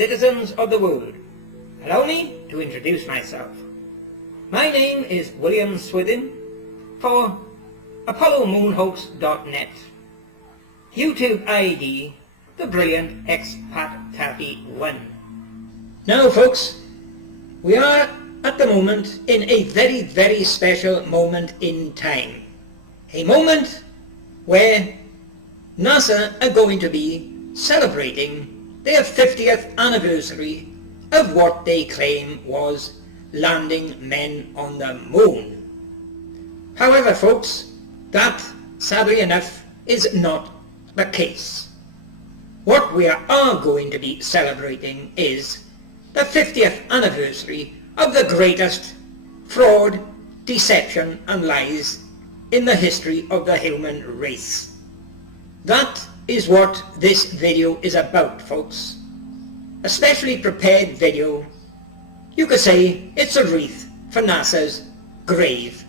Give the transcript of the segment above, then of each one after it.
citizens of the world, allow me to introduce myself. My name is William Swithin for ApolloMoonHoax.net. YouTube ID, the brilliant Expat Taffy 1. Now folks, we are at the moment in a very, very special moment in time. A moment where NASA are going to be celebrating their 50th anniversary of what they claim was landing men on the moon. However folks, that sadly enough is not the case. What we are going to be celebrating is the 50th anniversary of the greatest fraud, deception and lies in the history of the human race. That is what this video is about, folks. A specially prepared video. You could say it's a wreath for NASA's grave.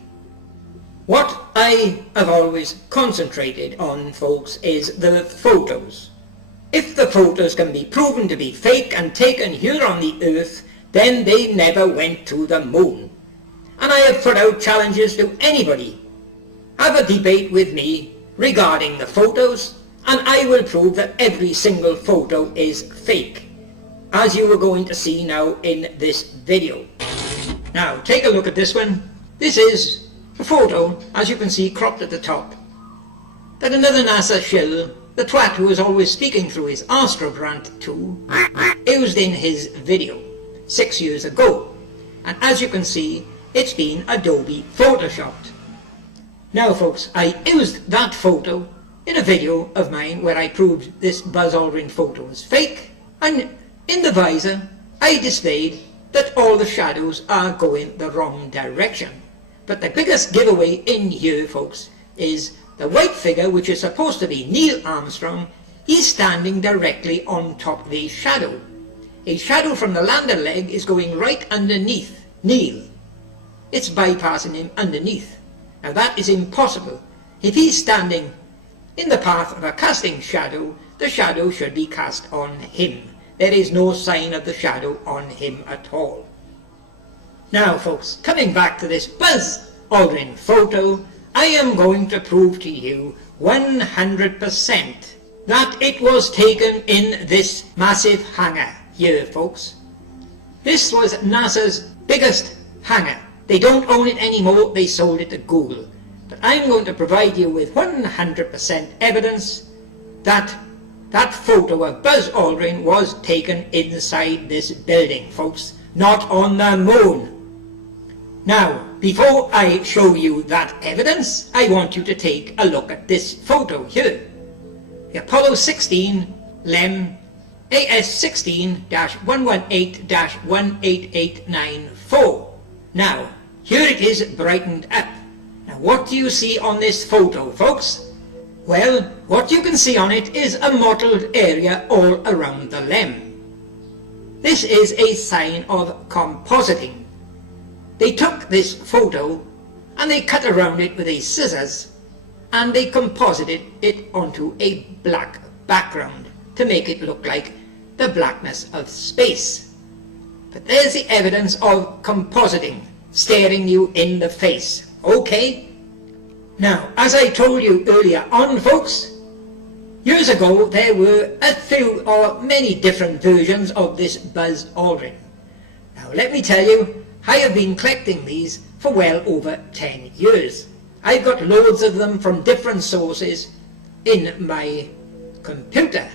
What I have always concentrated on, folks, is the photos. If the photos can be proven to be fake and taken here on the Earth, then they never went to the moon. And I have put out challenges to anybody. Have a debate with me regarding the photos, and I will prove that every single photo is fake, as you are going to see now in this video. Now take a look at this one. This is a photo, as you can see cropped at the top, that another NASA shill, the twat who is always speaking through his astrobrand too, used in his video 6 years ago. And as you can see, it's been Adobe photoshopped. Now folks, I used that photo in a video of mine where I proved this Buzz Aldrin photo is fake, and in the visor I displayed that all the shadows are going the wrong direction. But the biggest giveaway in here, folks, is the white figure, which is supposed to be Neil Armstrong. He's standing directly on top of a shadow. A shadow from the lander leg is going right underneath Neil. It's bypassing him underneath. Now that is impossible. If he's standing in the path of a casting shadow, the shadow should be cast on him. There is no sign of the shadow on him at all. Now folks, coming back to this Buzz Aldrin photo, I am going to prove to you 100% that it was taken in this massive hangar here, folks. This was NASA's biggest hangar. They don't own it anymore, they sold it to Google. But I'm going to provide you with 100% evidence that that photo of Buzz Aldrin was taken inside this building, folks, not on the moon. Now, before I show you that evidence, I want you to take a look at this photo here. The Apollo 16 LEM AS16-118-18894. Now, here it is brightened up. Now, what do you see on this photo, folks? Well, what you can see on it is a mottled area all around the LEM. This is a sign of compositing. They took this photo and they cut around it with a scissors and they composited it onto a black background to make it look like the blackness of space. But there's the evidence of compositing staring you in the face, okay? Now, as I told you earlier on, folks, years ago there were a few or many different versions of this Buzz Aldrin. Now let me tell you, I have been collecting these for well over 10 years. I've got loads of them from different sources in my computer.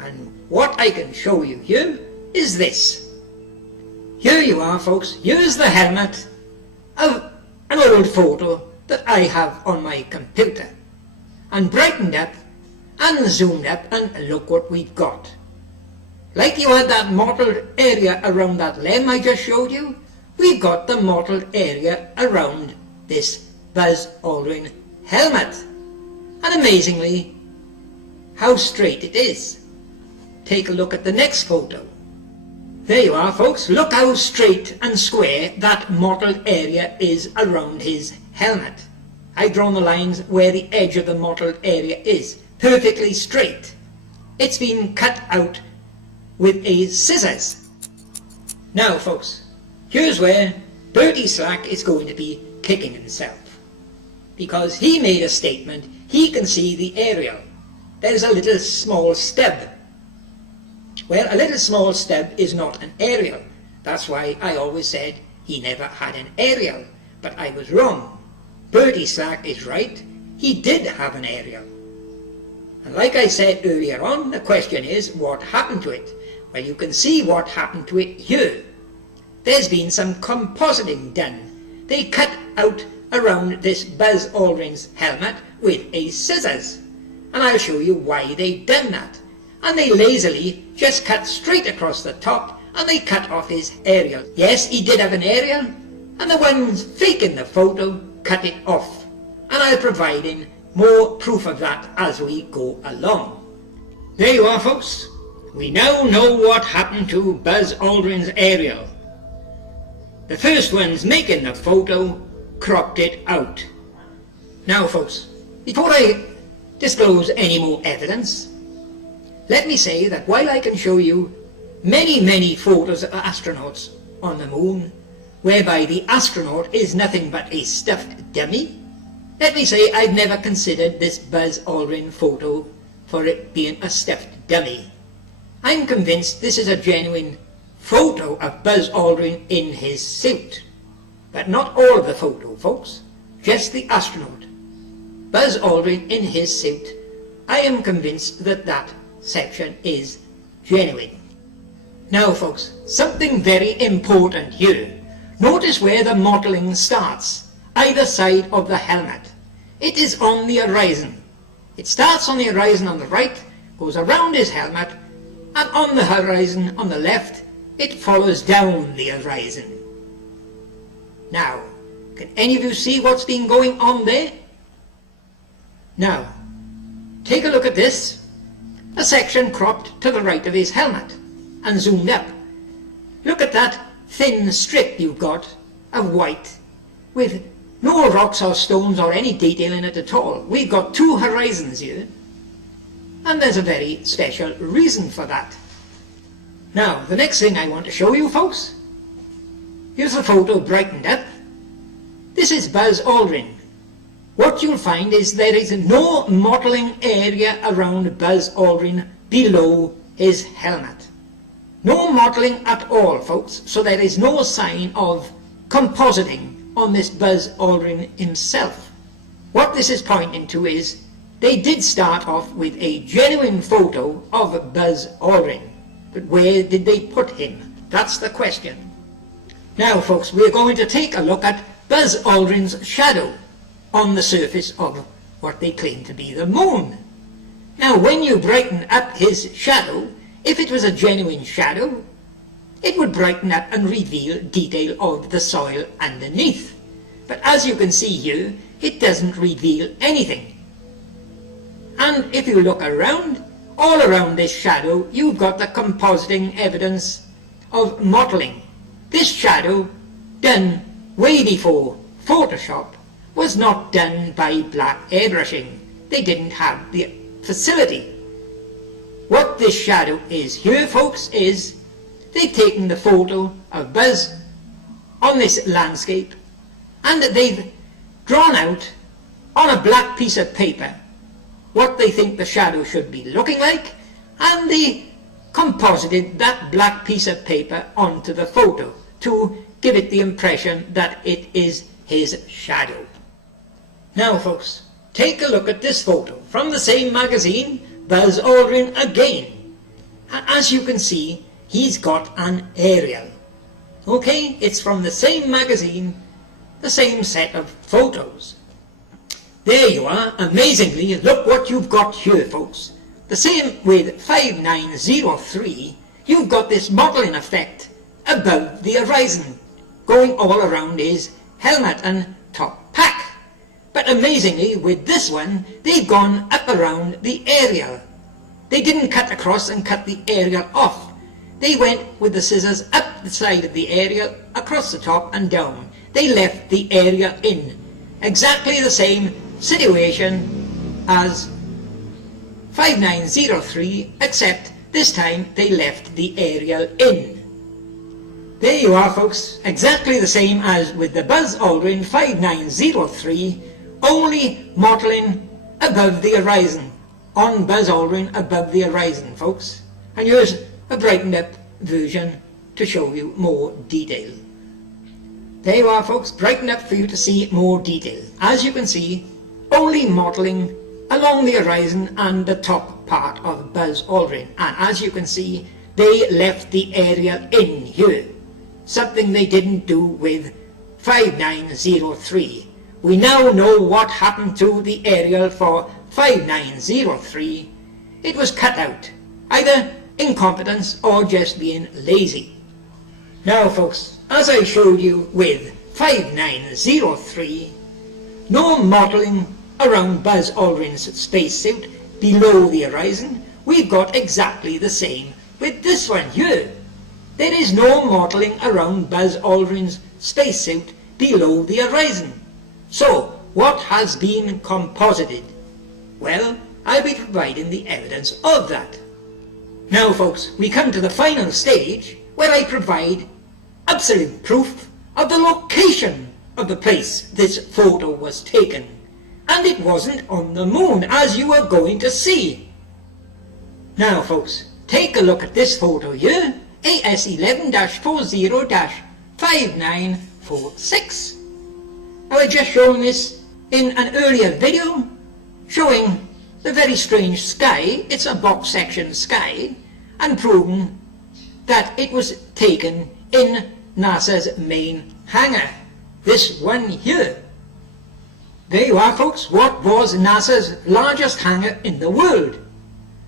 And what I can show you here is this. Here you are, folks. Here's the helmet of an old photo that I have on my computer. And brightened up and zoomed up, and look what we've got. Like you had that mottled area around that LEM I just showed you, we've got the mottled area around this Buzz Aldrin helmet. And amazingly, how straight it is. Take a look at the next photo. There you are, folks. Look how straight and square that mottled area is around his helmet. I've drawn the lines where the edge of the mottled area is. Perfectly straight. It's been cut out with a scissors. Now folks, here's where Bertie Slack is going to be kicking himself, because he made a statement he can see the aerial. There's a little small stub. Well, a little small stub is not an aerial. That's why I always said he never had an aerial, but I was wrong. Bertie Slack is right, he did have an aerial. And like I said earlier on, the question is, what happened to it? Well, you can see what happened to it here. There's been some compositing done. They cut out around this Buzz Aldrin's helmet with a scissors. And I'll show you why they done that. And they lazily just cut straight across the top, and they cut off his aerial. Yes, he did have an aerial, and the ones faking the photo cut it off. And I'll provide in more proof of that as we go along. There you are folks. We now know what happened to Buzz Aldrin's aerial. The first ones making the photo cropped it out. Now folks, before I disclose any more evidence, let me say that while I can show you many photos of astronauts on the moon, whereby the astronaut is nothing but a stuffed dummy, let me say I've never considered this Buzz Aldrin photo for it being a stuffed dummy. I'm convinced this is a genuine photo of Buzz Aldrin in his suit. But not all of the photo, folks, just the astronaut. Buzz Aldrin in his suit, I am convinced that that section is genuine. Now folks, something very important here. Notice where the modelling starts, either side of the helmet. It is on the horizon. It starts on the horizon on the right, goes around his helmet, and on the horizon on the left, it follows down the horizon. Now, can any of you see what's been going on there? Now, take a look at this. A section cropped to the right of his helmet and zoomed up. Look at that thin strip you've got of white with no rocks or stones or any detail in it at all. We've got two horizons here, and there's a very special reason for that. Now, the next thing I want to show you folks, here's the photo brightened up. This is Buzz Aldrin. What you'll find is there is no modelling area around Buzz Aldrin below his helmet. No modelling at all, folks, so there is no sign of compositing on this Buzz Aldrin himself. What this is pointing to is they did start off with a genuine photo of Buzz Aldrin, but where did they put him? That's the question. Now folks, we're going to take a look at Buzz Aldrin's shadow on the surface of what they claim to be the moon. Now when you brighten up his shadow, if it was a genuine shadow, it would brighten up and reveal detail of the soil underneath. But as you can see here, it doesn't reveal anything. And if you look around, all around this shadow, you've got the compositing evidence of modelling. This shadow, done way before Photoshop, was not done by black airbrushing. They didn't have the facility. What this shadow is here, folks, is they've taken the photo of Buzz on this landscape and they've drawn out on a black piece of paper what they think the shadow should be looking like, and they composited that black piece of paper onto the photo to give it the impression that it is his shadow. Now folks, take a look at this photo from the same magazine, Buzz Aldrin again. And as you can see, he's got an aerial. Okay, it's from the same magazine, the same set of photos. There you are, amazingly, look what you've got here, folks. The same with 5903, you've got this modelling effect above the horizon, going all around his helmet and top pack. But amazingly, with this one, they've gone up around the aerial. They didn't cut across and cut the aerial off. They went with the scissors up the side of the aerial, across the top and down. They left the aerial in. Exactly the same situation as 5903, except This time they left the aerial in. There you are, folks, exactly the same as with the Buzz Aldrin 5903, only modelling above the horizon, on Buzz Aldrin above the horizon, folks. And here's a brightened up version to show you more detail. There you are, folks, brightened up for you to see more detail. As you can see, only modelling along the horizon and the top part of Buzz Aldrin. And as you can see, they left the aerial in here, something they didn't do with 5903. We now know what happened to the aerial for 5903. It was cut out, either incompetence or just being lazy. Now, folks, as I showed you with 5903, no modelling around Buzz Aldrin's spacesuit below the horizon. We've got exactly the same with this one here. There is no modelling around Buzz Aldrin's spacesuit below the horizon. So, what has been composited? Well, I'll be providing the evidence of that. Now, folks, we come to the final stage where I provide absolute proof of the location of the place this photo was taken. And it wasn't on the moon, as you are going to see. Now, folks, take a look at this photo here, AS11-40-5946. I was just showing this in an earlier video, showing the very strange sky. It's a box section sky, and proving that it was taken in NASA's main hangar. This one here. There you are, folks, what was NASA's largest hangar in the world.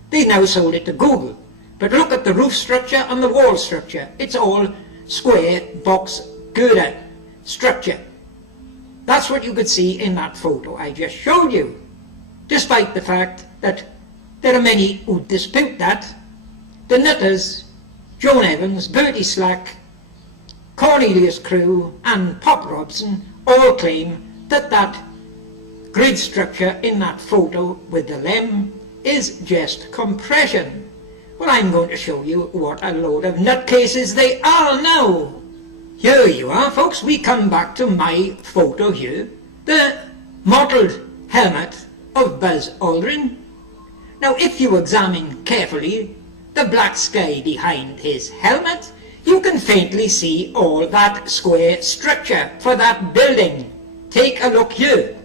They now sold it to Google. But look at the roof structure and the wall structure. It's all square box girder structure. That's what you could see in that photo I just showed you. Despite the fact that there are many who dispute that. The Nutters, Joan Evans, Bertie Slack, Cornelius Crew and Pop Robson all claim that that grid structure in that photo with the LEM is just compression. Well, I'm going to show you what a load of nutcases they are now. Here you are, folks. We come back to my photo here, the modelled helmet of Buzz Aldrin. Now, if you examine carefully the black sky behind his helmet, you can faintly see all that square structure for that building. Take a look here.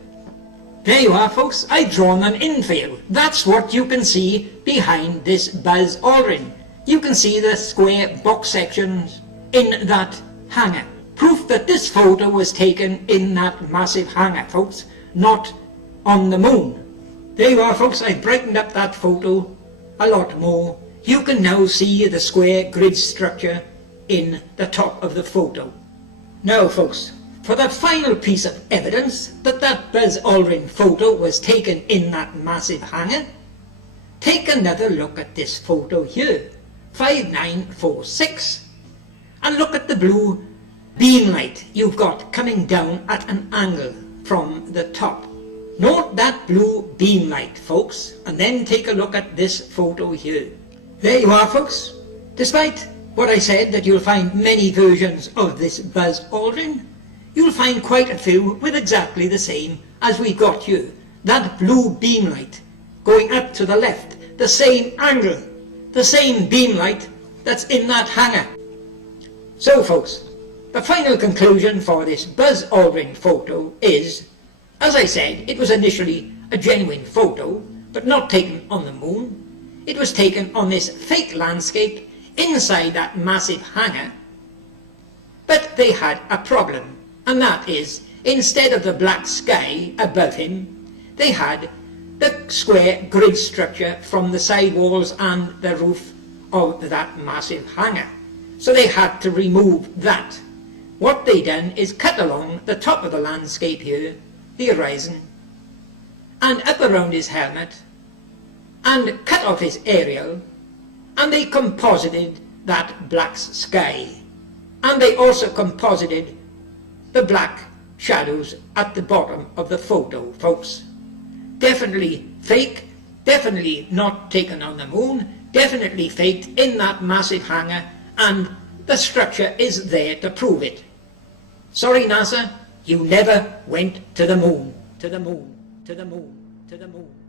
There you are, folks. I've drawn them in for you. That's what you can see behind this Buzz Aldrin. You can see the square box sections in that hangar. Proof that this photo was taken in that massive hangar, folks, not on the moon. There you are, folks. I've brightened up that photo a lot more. You can now see the square grid structure in the top of the photo. Now, folks, for the final piece of evidence that that Buzz Aldrin photo was taken in that massive hangar, take another look at this photo here, 5946, and look at the blue beam light you've got coming down at an angle from the top. Note that blue beam light, folks, and then take a look at this photo here. There you are, folks. Despite what I said that you'll find many versions of this Buzz Aldrin, you'll find quite a few with exactly the same as we got here. That blue beam light going up to the left, the same angle, the same beam light that's in that hangar. So, folks, the final conclusion for this Buzz Aldrin photo is, as I said, it was initially a genuine photo, but not taken on the moon. It was taken on this fake landscape inside that massive hangar. But they had a problem. And that is, instead of the black sky above him, they had the square grid structure from the sidewalls and the roof of that massive hangar. So they had to remove that. What they done is cut along the top of the landscape here, the horizon, and up around his helmet, and cut off his aerial, and they composited that black sky. And they also composited the black shadows at the bottom of the photo, folks. Definitely fake, definitely not taken on the moon, definitely faked in that massive hangar, and the structure is there to prove it. Sorry NASA, you never went to the moon, to the moon, to the moon, to the moon.